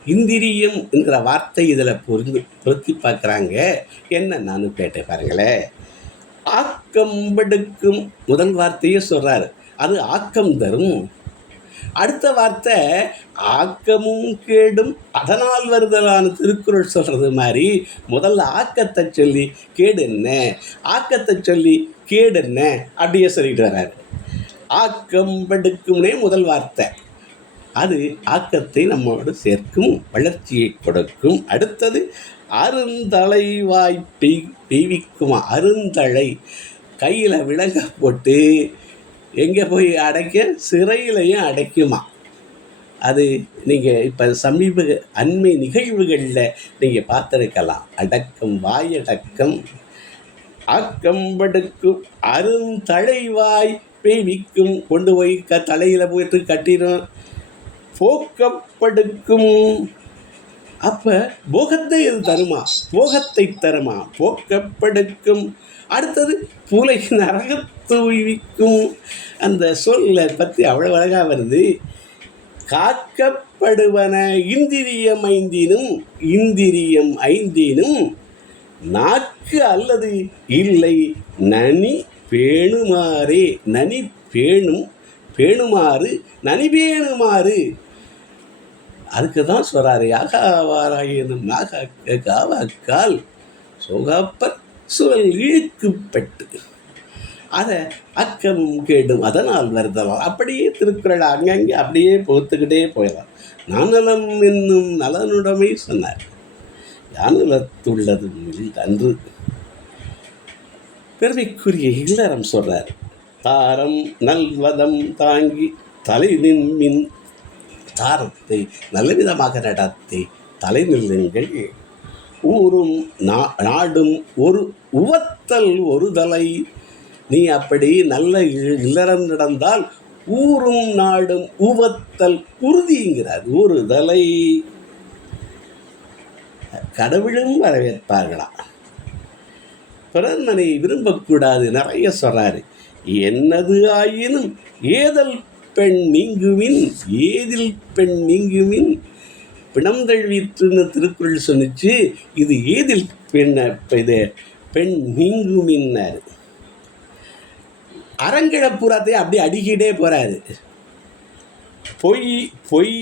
இந்திரியம் என்கிற வார்த்தை இதில் பொருத்தி பார்க்குறாங்க. என்ன நான் கேட்டேன் பாருங்களேன். ஆக்கம் படுக்கும் முதல் வார்த்தையே சொல்கிறாரு, அது ஆக்கம் தரும். அடுத்த வார்த்தை ஆக்கமும் கேடும் அதனால் வருதலான திருக்குறள் சொல்கிறது மாதிரி முதல்ல ஆக்கத்தை சொல்லி கேடு என்ன, ஆக்கத்தை சொல்லி கேடு என்ன அப்படியே சொல்லிட்டு வர்றாரு. ஆக்கம் படுக்கும்னே முதல் வார்த்தை, அது ஆக்கத்தை நம்மோடு சேர்க்கும், வளர்ச்சியை கொடுக்கும். அடுத்தது அருந்தலைவாய் பெய்விக்குமா. அருந்தலை கையில் விலங்க போட்டு எங்கே போய் அடைக்க, சிறையிலையும் அடைக்குமா. அது நீங்கள் இப்போ சமீப அண்மை நிகழ்வுகளில் நீங்கள் பார்த்துருக்கலாம். அடக்கம், வாயடக்கம். ஆக்கம் படுக்கும் அருந்தலைவாய் பெய்விக்கும், கொண்டு போய் தலையில் போயிட்டு கட்டிடும். போக்கப்படுக்கும், அப்போ போகத்தை இது தருமா, போகத்தை தருமா. போக்கப்படுக்கும். அடுத்தது பூலை நரகத்து உய்விக்கும். அந்த சொல்லை பற்றி அவ்வளோ அழகாக வருது. காக்கப்படுவன இந்திரியம் ஐந்தினும், இந்திரியம் ஐந்தினும் நாக்கு அல்லது இல்லை நனி பேணுமாறே. நனி பேணுமாறு, நனி பேணுமாறு. அதுக்கு தான் சொல்கிறாரு, யாகாவாராயினும் நாகாக்க காவாக்கால் சோகாப்பர் சுவல் இழுக்குப்பட்டு. அதை அக்கமும் கேடும் அதனால் வருதலாம். அப்படியே திருக்குறள் அங்கங்கே அப்படியே பொறுத்துக்கிட்டே போயிடலாம். நானலம் என்னும் நலனுடைமை சொன்னார். யானலத்துள்ளது அன்று. பெருமைக்குரிய இல்லறம் சொல்றார். தாரம் நல்வதம் தாங்கி தலை நின்மின், தாரத்தை நல்லவிதமாக நடத்தி தலை நில்லுங்கள். ஊரும் நாடும் ஒரு உவத்தல் ஒரு தலை. நீ அப்படி நல்ல இல்லறம் நடந்தால் ஊரும் நாடும் உவத்தல் உறுதிங்கிறார். ஒரு தலை. கடவுளும் வரவேற்பார்களாம். பிறன்மனை விரும்பக்கூடாது நிறைய சொல்றாரு. என்னது ஆயினும் ஏதல் பெண் நீங்குமின், ஏதில் பெண் நீங்குமின். பிணந்தழ்விற்றுன்னு திருக்குறள் சொன்னிச்சு. இது ஏதில் இது பெண் நீங்குமின்னாரு. அரங்கிழப்புறத்தை அப்படி அடிக்கிட்டே போறாரு. பொய் பொய்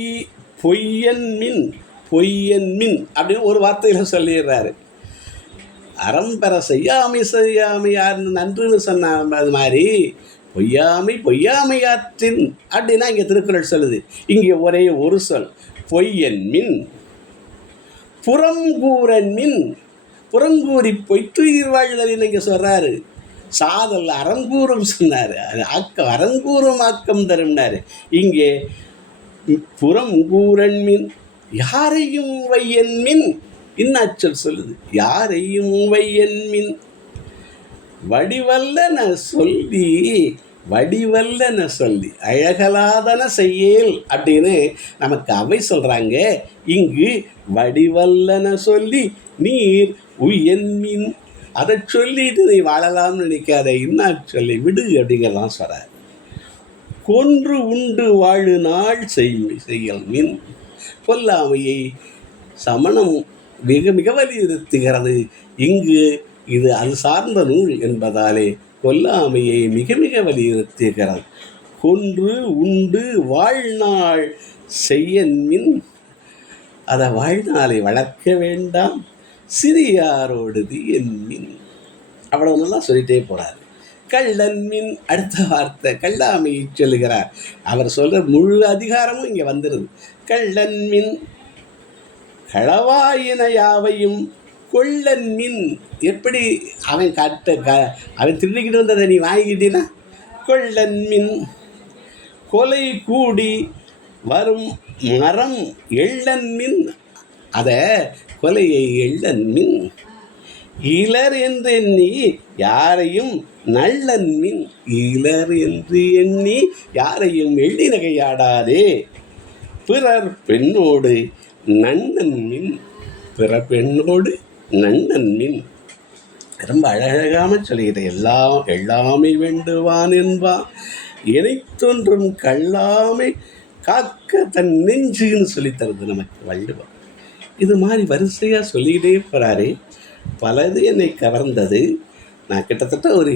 பொய்யன் மின், பொய்யன் மின் அப்படின்னு ஒரு வார்த்தையில் சொல்லிடுறாரு. அறம்பெற செய்யாமை யாருன்னு நன்றுன்னு சொன்ன அது மாதிரி பொய்யாமையாற்றின் அப்படின்னா இங்கே திருக்குறள் சொல்லுது. இங்கே ஒரே ஒரு சொல், பொய்யன் மின். புறங்கூரன் மின், புறங்கூறி பொய்த்துயிர் வாழ்தலின்னு இங்கே சொல்கிறாரு. சாதல் அறங்கூறும் சொன்னார். அறங்கூறும் ஆக்கம் தரும்னாரு. இங்கே புறங்கூரன் மின், யாரையும் வையன் மின். இன்னாச்சல் சொல்லுது, யாரையும் வையன் மின். வடிவல்லன சொல்லி அழகலாதன செய்யல் அப்படின்னு நமக்கு அவை சொல்கிறாங்க. இங்கு வடிவல்லன சொல்லி நீர் உயன்மின். அதை சொல்லிட்டு நீ வாழலாம்னு நினைக்காத, இன்னா சொல்லி விடு அப்படிங்கிறதான் சொல்கிறார். கொன்று உண்டு வாழு நாள் செய்யல் மின். கொல்லாமையை சமணம் மிக மிக வலியுறுத்துகிறது. இங்கு இது அது சார்ந்த நூல் என்பதாலே கொல்லாமையை மிக மிக வலியுறுத்துகிறது. கொன்று உண்டு வாழ்நாள் செய்யன்மின். அதை வாழ்நாளை வளர்க்க வேண்டாம், சிறியாரோடுது என்மின். அவ்வளவு நல்லா சொல்லிட்டே போகிறார். கள்ளன் மின், அடுத்த வார்த்தை கல்லாமையை சொல்லுகிறார். அவர் சொல்கிற முழு அதிகாரமும் இங்கே வந்துடுது. கள்ளன் மின், களவாயின யாவையும் கொள்ளன் மின். எப்படி அவன் அவன் திருடிக்கிட்டு வந்ததை நீ வாங்கிக்கிட்டீன்னா கொள்ளன் மின். கொலை கூடி வரும் மரம் எள்ளன் மின். அதை கொலையை எள்ளன் மின். இலர் என்று எண்ணி யாரையும் நல்லன் மின். இலர் என்று எண்ணி யாரையும் எள்ளி நகையாடாதே. பிறர் பெண்ணோடு நன்னன் மின். பிற பெண்ணோடு நன்னன் மின். ரொம்ப அழகாமல் சொல்கிறேன். எல்லாமே வேண்டுவான் என்பான் இணைத்தொன்றும் கல்லாமை காக்க தன் நெஞ்சுன்னு சொல்லித்தருது நமக்கு வள்ளுவம். இது மாதிரி வரிசையாக சொல்லிக்கிட்டே போகிறாரு. பலது என்னை கவர்ந்தது. நான் கிட்டத்தட்ட ஒரு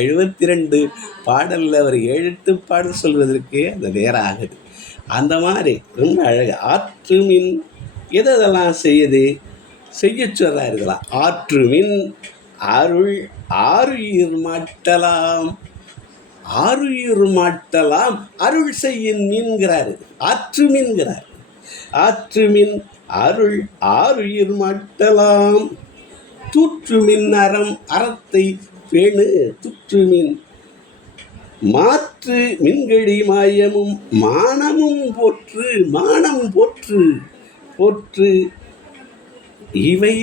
72 பாடலில் ஒரு 7-8 பாடல் சொல்வதற்கே அந்த நேரம் ஆகுது. அந்த மாதிரி ரொம்ப அழகு. ஆற்றுமின் எதெல்லாம் செய்ய சொல்கிறார்களாம். ஆற்றுமின் அருள் ஆருயிர் மாட்டலாம். ஆருயிர் மாட்டலாம் அருள் செய்யின் மீன்கிறாரு. ஆற்றுமின்கிறார். ஆற்றுமின் அருள் ஆருயிர் மாட்டலாம். தூற்றுமின் அறம் அறத்தை பேணு. தூற்றுமின் மாற்று மின்கடி மாயமும் மானமும் போற்று. மானம் போற்று. போற்று இவை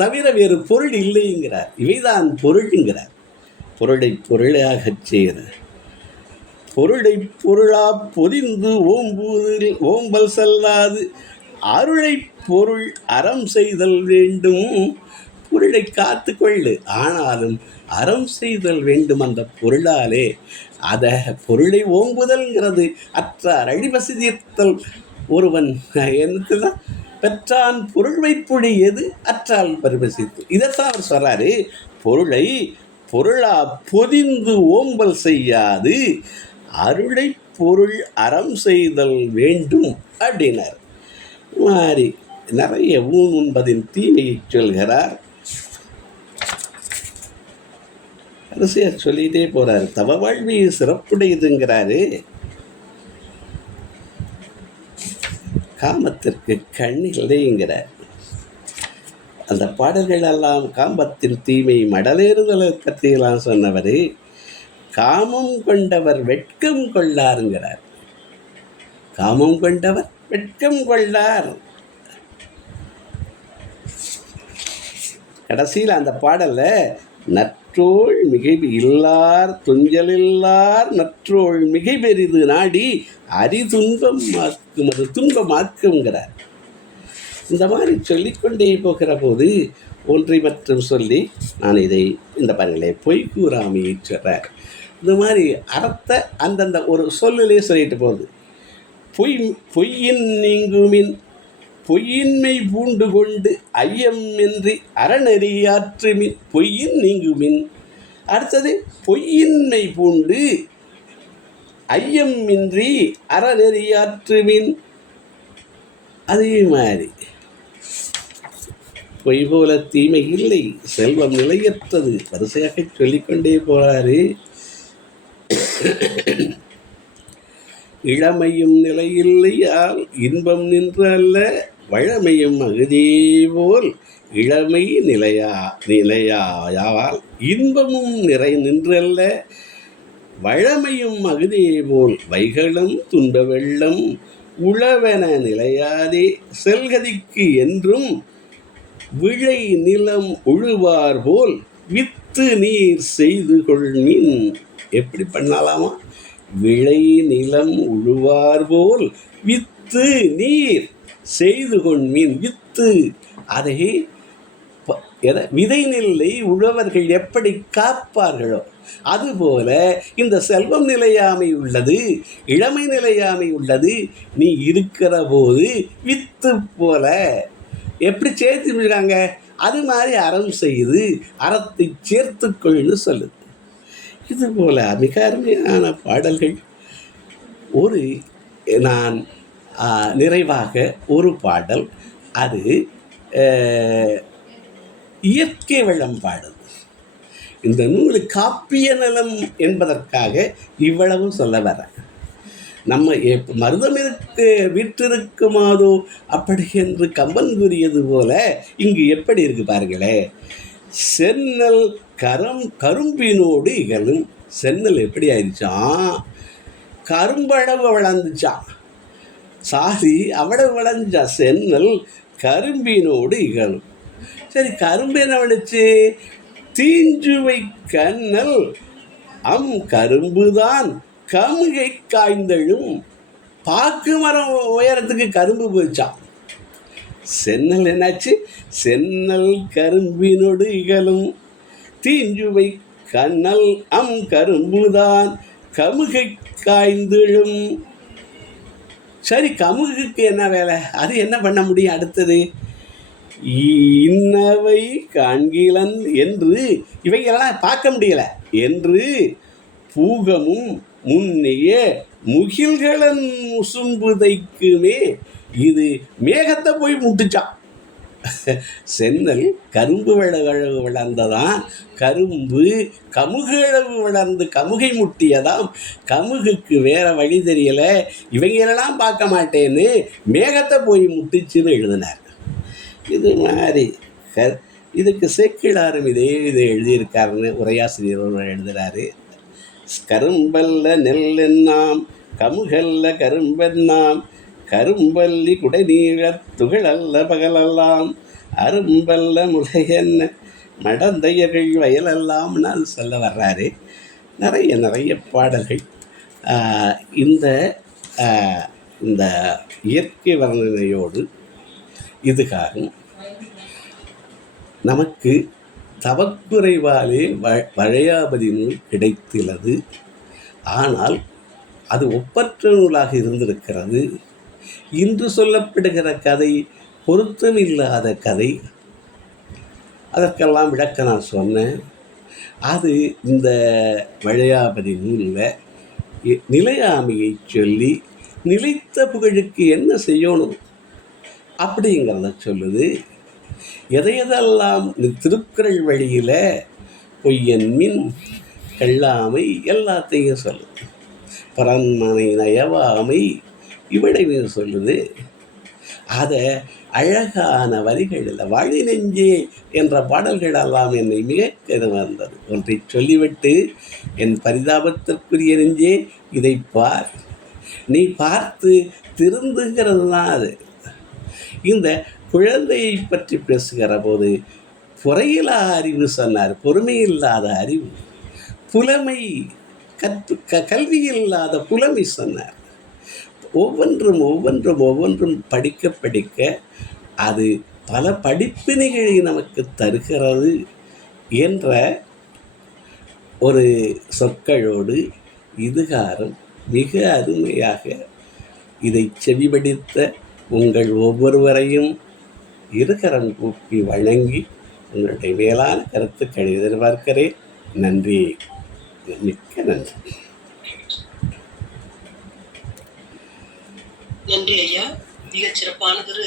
தவிர வேறு பொருள் இல்லைங்கிறார். இவைதான் பொருள்ங்கிறார். பொருளை பொருளாகச் செய்கிறார். பொருளை பொருளா பொதிந்து ஓம்பல் செல்லாது அருளை பொருள் அறம் செய்தல் வேண்டும். பொருளை காத்து கொள்ளு, ஆனாலும் அறம் செய்தல் வேண்டும். அந்த பொருளாலே அதை பொருளை ஓம்புதல்ங்கிறது அற்றார் அழிவசித்தல். ஒருவன் என்னதான் பெற்றான் பொருள் வைப்புடி எது அற்றால் பரிவசித்து. இதைத்தான் அவர் சொல்றாரு. பொருளை பொருளா பொதிந்து ஓம்பல் செய்யாது அருளை பொருள் அறம் செய்தல் வேண்டும் அப்படின்னார். மாதிரி நிறைய ஊன் உண்பதின் தீமையை சொல்கிறார். அரசியல் சொல்லிகிட்டே போறாரு. தவ வாழ்வி சிறப்புடையதுங்கிறாரு. காமத்திற்கு கண்ணில்லைங்கிறார். அந்த பாடல்கள் எல்லாம் காமத்தின் தீமை மடலேறுதலை பற்றியெல்லாம் சொன்னவர். காமம் கொண்டவர் வெட்கம் கொள்ளாருங்கிறார். காமம் கொண்டவர் வெட்கம் கொள்ளார். கடைசியில் அந்த பாடல்ல நற்றோள் மிகை இல்லார் துஞ்சலில்லார் நற்றோள் மிகை பெரிது நாடி அரிதுன்பம் மாக்கும் அது துன்பமாக்குங்கிறார். இந்த மாதிரி சொல்லிக்கொண்டே போகிற போது ஒன்றை மற்றும் சொல்லி நான் இந்த பாருங்களே பொய் கூறாமையை சொல்கிறார். இந்த மாதிரி அறத்தை அந்தந்த ஒரு சொல்லிலே சொல்லிட்டு போகுது. பொய்யின் நீங்குமின் பொய்யின்மை பூண்டு கொண்டு ஐயம் இன்றி அறநெறியாற்றுமின். பொய்யின் நீங்குமின். அடுத்தது பொய்யின்மை பூண்டு ஐயம் இன்றி அறநெறியாற்றுமின். அதே மாதிரி பொய் போல தீமை இல்லை, செல்வம் நிலையற்றது. வரிசையாக சொல்லிக்கொண்டே போறாரு. இளமையும் நிலையில்லையால் இன்பம் நின்று அல்ல வழமையும் அகுதேபோல். இளமை நிலையாயால் இன்பமும் நின்றல்ல வழமையும் அகுதேபோல். வைகளும் துன்ப வெள்ளம் உளவென நிலையாதே செல்கதிக்கு என்றும் விளை நிலம் உழுவார் போல் வித்து நீர் செய்து கொள்மின். எப்படி பண்ணலாமா? விளை நிலம் உழுவார் போல் வித்து நீர் செய்து கொள்மின். வித்து அதை விதை நெல்லை உழவர்கள் எப்படி காப்பார்களோ அதுபோல இந்த செல்வம் நிலையாமை உள்ளது, இளமை நிலையாமை உள்ளது. நீ இருக்கிற போது வித்து போல எப்படி சேர்த்துருக்காங்க அது மாதிரி அறம் செய்து அறத்தை சேர்த்துக்கொள்னு சொல்லுது. இதுபோல் மிக அருமையான பாடல்கள். நான் நிறைவாக ஒரு பாடல், அது இயற்கை வளம் பாடல். இந்த நூல் காப்பிய நலம் என்பதற்காக இவ்வளவும் சொல்ல வரேன். நம்ம மருதம் இருக்கு வீற்றிருக்குமாதோ அப்படி என்று கம்பன் கூறியது போல இங்கு எப்படி இருக்கு பாருங்களே. சென்னல் கரும்பினோடு இகழும். சென்னல் எப்படி ஆயிடுச்சான், கரும்பளவு வளர்ந்துச்சான், சாரி அவ்வளவு வளர்ந்துச்சா. சென்னல் கரும்பினோடு இகழும். சரி, கரும்பு என்ன பண்ணுச்சு? தீஞ்சுவை கண்ணல் கரும்புதான் கமுகை காய்ந்தழும். பாக்கு மரம் உயரத்துக்கு கரும்பு போச்சான். சென்னல் என்னாச்சு? சென்னல் கரும்பினோடு இகழும் தீஞ்சுவை கண்ணல் கரும்புதான் கமுகை காய்ந்தழும். சரி, கமுகுக்கு என்ன வேலை? அது என்ன பண்ண முடியும் அடுத்தது? இன்னவை காண்கிலன் என்று, இவைகளெல்லாம் பார்க்க முடியல என்று பூகமும் முன்னிய முகில்களன் முசும்புதைக்குமே. இது மேகத்தை போய் முட்டுச்சான். சென்னல் கரும்பு அளவு வளர்ந்ததான், கரும்பு கமுகு அளவு வளர்ந்து கமுகை முட்டியதாம். கமுகுக்கு வேற வழி தெரியல, இவைங்களெல்லாம் பார்க்க மாட்டேன்னு மேகத்தை போய் முட்டுச்சுன்னு எழுதினார். இது மாதிரி இதுக்கு சேக்கிழாரும் இதை எழுதியிருக்காருன்னு உரையாசிரியர் எழுதுகிறாரு. கரும்பல்ல நெல்லென்னாம் கமுகல்ல கரும்பென்னாம் கரும்பல்லி குடைநீழ துகளல்ல பகலெல்லாம் அரும்பல்ல முளையென்ன மடந்தையர்கள் வயலெல்லாம்னு அது சொல்ல வர்றாரு. நிறைய பாடல்கள் இந்த இந்த இயற்கை வர்ணனையோடு இதுகாரும் நமக்கு தவக்குறைவாலே வளையாபதி நூல் கிடைத்துள்ளது. ஆனால் அது ஒப்பற்ற நூலாக இருந்திருக்கிறது. இன்று சொல்லப்படுகிற கதை பொருத்தமில்லாத கதை. அதற்கெல்லாம் விளக்க நான் சொன்னேன். அது இந்த வளையாபதி நூலில் நிலையாமையை சொல்லி நிலைத்த புகழுக்கு என்ன செய்யணும் அப்படிங்கிறத சொல்லுது. எதையெல்லாம் திருக்குறள் வழியில் பொய்யன் மின் கல்லாமை எல்லாத்தையும் சொல்லுது. பரன்மனை நயவாமை இவடையும் சொல்லுது. அதை அழகான வரிகளில் வாழி நெஞ்சே என்ற பாடல்களெல்லாம் என்னை மிக கருவந்தது. ஒன்றை சொல்லிவிட்டு, என் பரிதாபத்திற்குரிய நெஞ்சே இதை பார், நீ பார்த்து திருந்துகிறது தான் அது. இந்த குழந்தையை பற்றி பேசுகிற போது பொறையில்லா அறிவு சொன்னார். பொறுமையில்லாத அறிவு, புலமை, கல்வி இல்லாத புலமை சொன்னார். ஒவ்வொன்றும் படிக்க அது பல படிப்பினைகளை நமக்கு தருகிறது என்ற ஒரு சொற்களோடு இதுகாரம் மிக அருமையாக இதை செவிபடித்த உங்கள் ஒவ்வொருவரையும் இருகரம் கூப்பி வணங்கி உங்களுடைய மேலான கருத்துக்களை எதிர்பார்க்கிறேன். நன்றி, மிக்க நன்றி. நன்றி ஐயா, மிகச் சிறப்பானதொரு